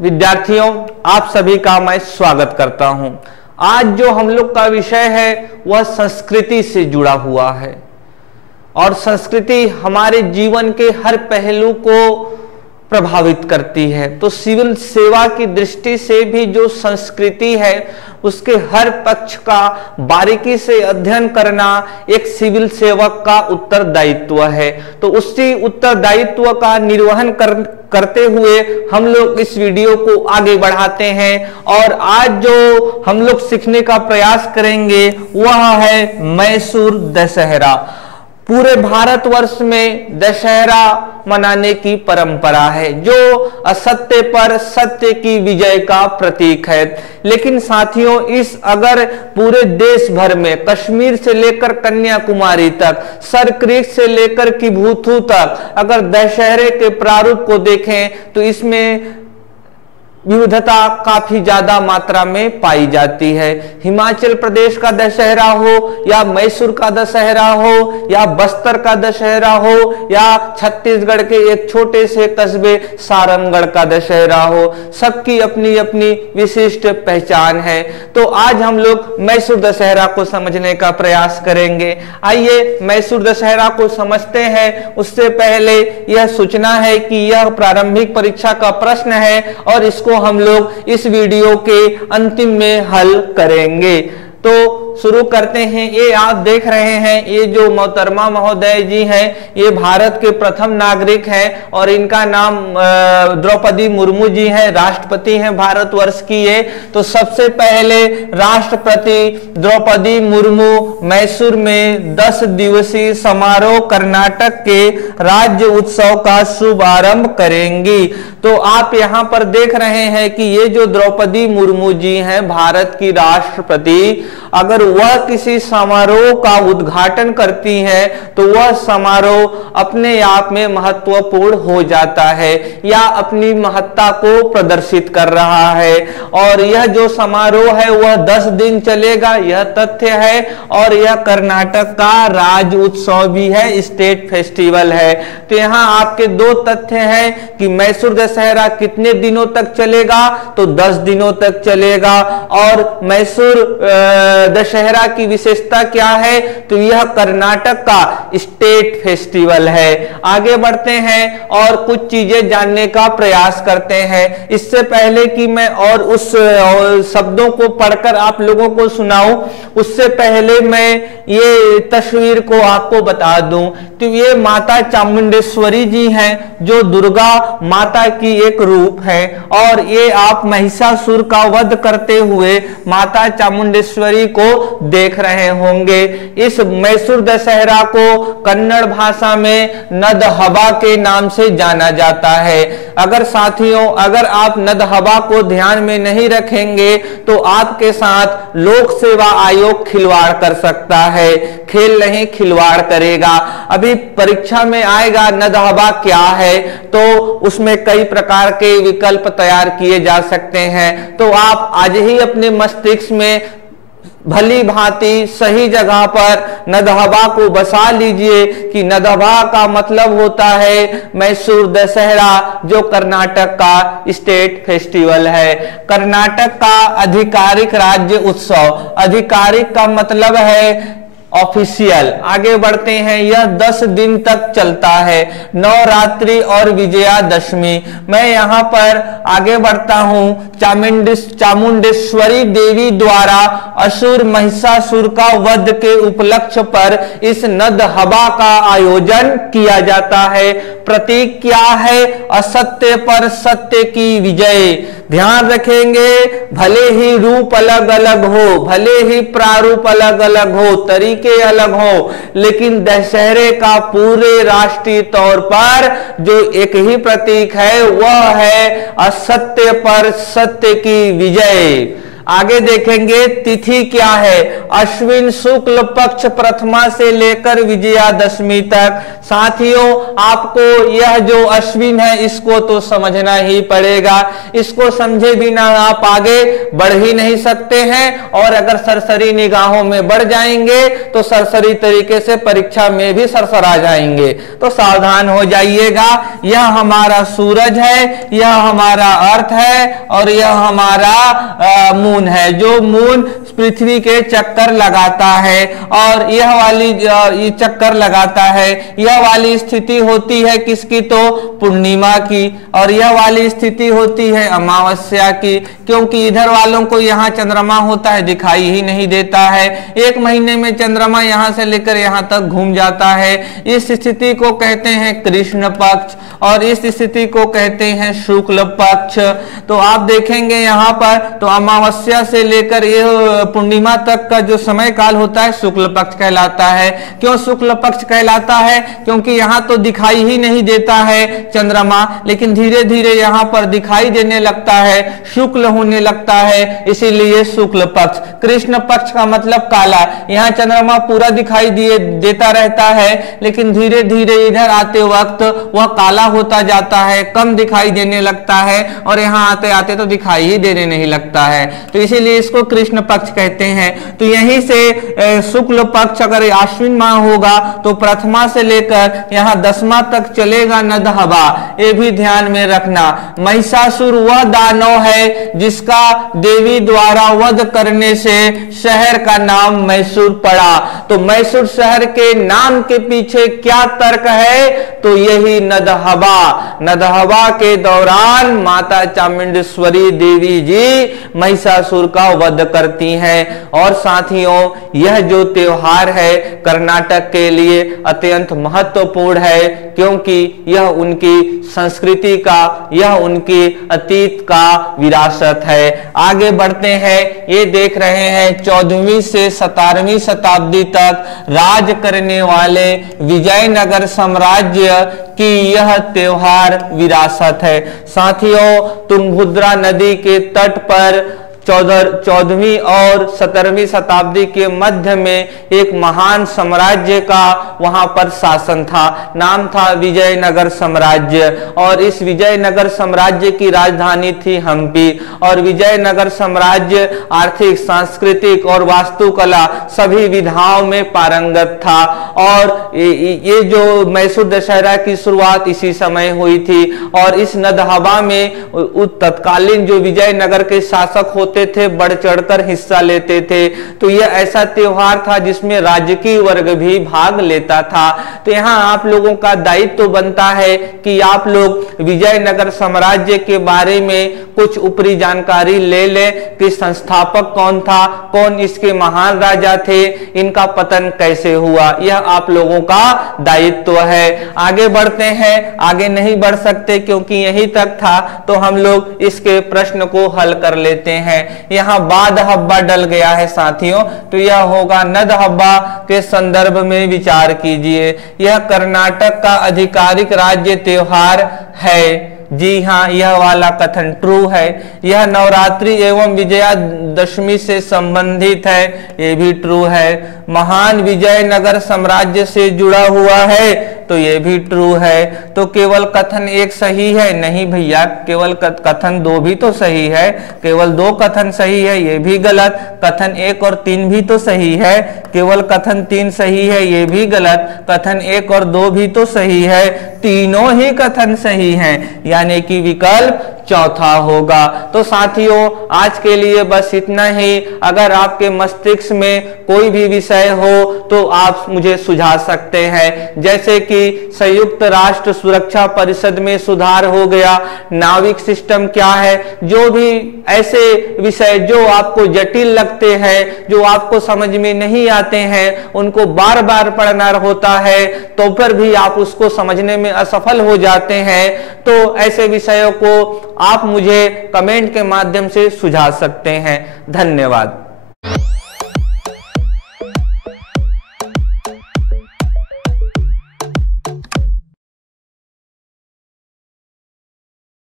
विद्यार्थियों, आप सभी का मैं स्वागत करता हूं। आज जो हम लोग का विषय है वह संस्कृति से जुड़ा हुआ है और संस्कृति हमारे जीवन के हर पहलू को प्रभावित करती है। तो सिविल सेवा की दृष्टि से भी जो संस्कृति है उसके हर पक्ष का बारीकी से अध्ययन करना एक सिविल सेवक का उत्तरदायित्व है। तो उसी उत्तरदायित्व का निर्वहन करते हुए हम लोग इस वीडियो को आगे बढ़ाते हैं और आज जो हम लोग सीखने का प्रयास करेंगे वह है मैसूर दशहरा। पूरे भारतवर्ष में दशहरा मनाने की परंपरा है जो असत्य पर सत्य की विजय का प्रतीक है। लेकिन साथियों, इस अगर पूरे देश भर में कश्मीर से लेकर कन्याकुमारी तक, सरक्रीक से लेकर किबुथु तक अगर दशहरे के प्रारूप को देखें तो इसमें विविधता काफी ज्यादा मात्रा में पाई जाती है। हिमाचल प्रदेश का दशहरा हो या मैसूर का दशहरा हो या बस्तर का दशहरा हो या छत्तीसगढ़ के एक छोटे से कस्बे सारंगगढ़ का दशहरा हो, सबकी अपनी अपनी विशिष्ट पहचान है। तो आज हम लोग मैसूर दशहरा को समझने का प्रयास करेंगे। आइए मैसूर दशहरा को समझते हैं। उससे पहले यह सूचना है कि यह प्रारंभिक परीक्षा का प्रश्न है और इसको हम लोग इस वीडियो के अंतिम में हल करेंगे। तो शुरू करते हैं। ये आप देख रहे हैं, ये जो मोहतरमा महोदय जी हैं ये भारत के प्रथम नागरिक हैं और इनका नाम द्रौपदी मुर्मू जी हैं, राष्ट्रपति हैं भारतवर्ष की ये। तो सबसे पहले राष्ट्रपति द्रौपदी मुर्मू मैसूर में 10 दिवसीय समारोह कर्नाटक के राज्य उत्सव का शुभारंभ करेंगी। तो आप यहाँ पर देख रहे हैं कि ये जो द्रौपदी मुर्मू जी हैं भारत की राष्ट्रपति, अगर वह किसी समारोह का उद्घाटन करती हैं तो वह समारोह अपने आप में महत्वपूर्ण हो जाता है या अपनी महत्ता को प्रदर्शित कर रहा है। और यह जो समारोह है वह 10 दिन चलेगा, यह तथ्य है। और यह कर्नाटक का राज्य उत्सव भी है, स्टेट फेस्टिवल है। तो यहाँ आपके दो तथ्य हैं कि मैसूर दशहरा कितने दिनों तक चलेगा, तो 10 दिनों तक चलेगा। और मैसूर दशहरा की विशेषता क्या है, तो यह कर्नाटक का स्टेट फेस्टिवल है। आगे बढ़ते हैं और कुछ चीजें जानने का प्रयास करते हैं। इससे पहले कि मैं और उस शब्दों को पढ़कर आप लोगों को सुनाऊं, उससे पहले मैं ये तस्वीर को आपको बता दूं। तो ये माता चामुंडेश्वरी जी हैं जो दुर्गा माता की एक रूप है और ये आप महिषासुर का वध करते हुए माता चामुंडेश्वरी को देख रहे होंगे। इस मैसूर दशहरा को कन्नड़ भाषा में नदहबा के नाम से जाना जाता है। अगर साथियों, अगर आप नदहबा को ध्यान में नहीं रखेंगे तो आपके साथ लोक सेवा आयोग खिलवाड़ कर सकता है। खेल नहीं, खिलवाड़ करेगा। अभी परीक्षा में आएगा नदहबा क्या है, तो उसमें कई प्रकार के विकल्प तैयार किए जा सकते हैं। तो आप आज ही अपने मस्तिष्क में भली भांति सही जगह पर नदहबा को बसा लीजिए कि नदहबा का मतलब होता है मैसूर दशहरा जो कर्नाटक का स्टेट फेस्टिवल है। कर्नाटक का आधिकारिक राज्य उत्सव, आधिकारिक का मतलब है ऑफिशियल। आगे बढ़ते हैं। यह 10 दिन तक चलता है, नवरात्रि और विजयादशमी। मैं यहाँ पर आगे बढ़ता हूँ। चामुंडेश्वरी देवी द्वारा असुर महिषासुर का वध के उपलक्ष्य पर इस नदहबा का आयोजन किया जाता है। प्रतीक क्या है? असत्य पर सत्य की विजय। ध्यान रखेंगे, भले ही रूप अलग अलग हो, भले ही प्रारूप अलग अलग हो, तरीके अलग हो, लेकिन दशहरे का पूरे राष्ट्रीय तौर पर जो एक ही प्रतीक है वह है असत्य पर सत्य की विजय। आगे देखेंगे तिथि क्या है, अश्विन शुक्ल पक्ष प्रथमा से लेकर विजयादशमी तक। साथियों आपको यह जो अश्विन है इसको तो समझना ही पड़ेगा, इसको समझे बिना आप आगे बढ़ ही नहीं सकते हैं, और अगर सरसरी निगाहों में बढ़ जाएंगे तो सरसरी तरीके से परीक्षा में भी सरसरा जाएंगे। तो सावधान हो जाइएगा, यह हमारा सूरज है, यह हमारा अर्थ है, और यह हमारा मून है, जो मून पृथ्वी के चक्कर लगाता है, और यह वाली ये चक्कर लगाता है, यह वाली स्थिति होती है किसकी, तो पूर्णिमा की, और यह वाली स्थिति होती है अमावस्या की, क्योंकि इधर वालों को यहाँ चंद्रमा होता है दिखाई ही नहीं देता है, एक महीने में चंद्रमा यहाँ से लेकर यहाँ तक घूम जाता है। इस स्थिति को कहते हैं कृष्ण पक्ष, और इस स्थिति को कहते हैं शुक्ल पक्ष। तो आप देखेंगे यहाँ पर तो अमावस्या से लेकर यह पूर्णिमा तक का जो समय काल होता है शुक्ल पक्ष कहलाता है। क्यों शुक्ल पक्ष कहलाता है, क्योंकि यहाँ तो दिखाई ही नहीं देता है चंद्रमा, लेकिन धीरे धीरे यहाँ पर दिखाई देने लगता है, शुक्ल होने लगता है, इसीलिए शुक्ल पक्ष। कृष्ण पक्ष का मतलब काला, यहाँ चंद्रमा पूरा दिखाई देता रहता है, लेकिन धीरे धीरे इधर आते वक्त वह काला होता जाता है, कम दिखाई देने लगता है, और यहाँ आते आते तो दिखाई ही देने नहीं लगता है, तो इसीलिए इसको कृष्ण पक्ष कहते हैं। तो यहीं से शुक्ल पक्ष अगर आश्विन माह होगा तो प्रथमा से लेकर यहाँ दसवां तक चलेगा नदहवा, ये भी ध्यान में रखना। महिषासुर वह दानव है जिसका देवी द्वारा वध करने से शहर का नाम मैसूर पड़ा। तो मैसूर शहर के नाम के पीछे क्या तर्क है, तो यही नदहवा। नदहवा के दौरान माता चामुंडेश्वरी देवी जी महिषासुर का वध करती हैं। और साथियों यह जो त्योहार है कर्नाटक के लिए अत्यंत महत्वपूर्ण है, क्योंकि यह उनकी संस्कृति का, यह उनकी अतीत का विरासत है। आगे बढ़ते हैं, ये देख रहे हैं 14वीं से 17वीं शताब्दी तक राज करने वाले विजयनगर साम्राज्य की यह त्योहार विरासत है। साथियों तुंगभद्रा नदी के तट पर 14वीं और 17वीं शताब्दी के मध्य में एक महान साम्राज्य का वहां पर शासन था, नाम था विजयनगर साम्राज्य। और इस विजयनगर साम्राज्य की राजधानी थी हम्पी। और विजयनगर साम्राज्य आर्थिक, सांस्कृतिक और वास्तुकला सभी विधाओं में पारंगत था। और ये जो मैसूर दशहरा की शुरुआत इसी समय हुई थी। और इस नदहवा में तत्कालीन जो विजयनगर के शासक होते थे बढ़ चढ़कर हिस्सा लेते थे। तो यह ऐसा त्योहार था जिसमें राजकीय वर्ग भी भाग लेता था। तो यहाँ आप लोगों का दायित्व तो बनता है कि आप लोग विजयनगर साम्राज्य के बारे में कुछ ऊपरी जानकारी ले लें कि संस्थापक कौन था, कौन इसके महान राजा थे, इनका पतन कैसे हुआ, यह आप लोगों का दायित्व है। आगे बढ़ते हैं, आगे नहीं बढ़ सकते क्योंकि यहीं तक था, तो हम लोग इसके प्रश्न को हल कर लेते हैं। यहां बाद हब्बा डल गया है साथियों, तो यह होगा नद हब्बा के संदर्भ में विचार कीजिए। यह कर्नाटक का आधिकारिक राज्य त्योहार है। जी हाँ, यह वाला कथन ट्रू है। यह नवरात्रि एवं विजयादशमी से संबंधित है, ये भी ट्रू है। महान विजयनगर साम्राज्य से जुड़ा हुआ है, तो ये भी ट्रू है। तो केवल कथन एक सही है? नहीं भैया, केवल कथन दो भी तो सही है। केवल दो कथन सही है, ये भी गलत। कथन 1 और 3 भी तो सही है। केवल कथन 3 सही है, ये भी गलत। कथन 1 और 2 भी तो सही है। तीनों ही कथन सही हैं, यानी कि विकल्प चौथा होगा। तो साथियों आज के लिए बस इतना ही। अगर आपके मस्तिष्क में कोई भी विषय हो तो आप मुझे सुझा सकते हैं, जैसे कि संयुक्त राष्ट्र सुरक्षा परिषद में सुधार हो गया, नाविक सिस्टम क्या है, जो भी ऐसे विषय जो आपको जटिल लगते हैं, जो आपको समझ में नहीं आते हैं, उनको बार बार पढ़ना होता है, तो फिर भी आप उसको समझने में असफल हो जाते हैं, तो ऐसे विषयों को आप मुझे कमेंट के माध्यम से सुझा सकते हैं। धन्यवाद।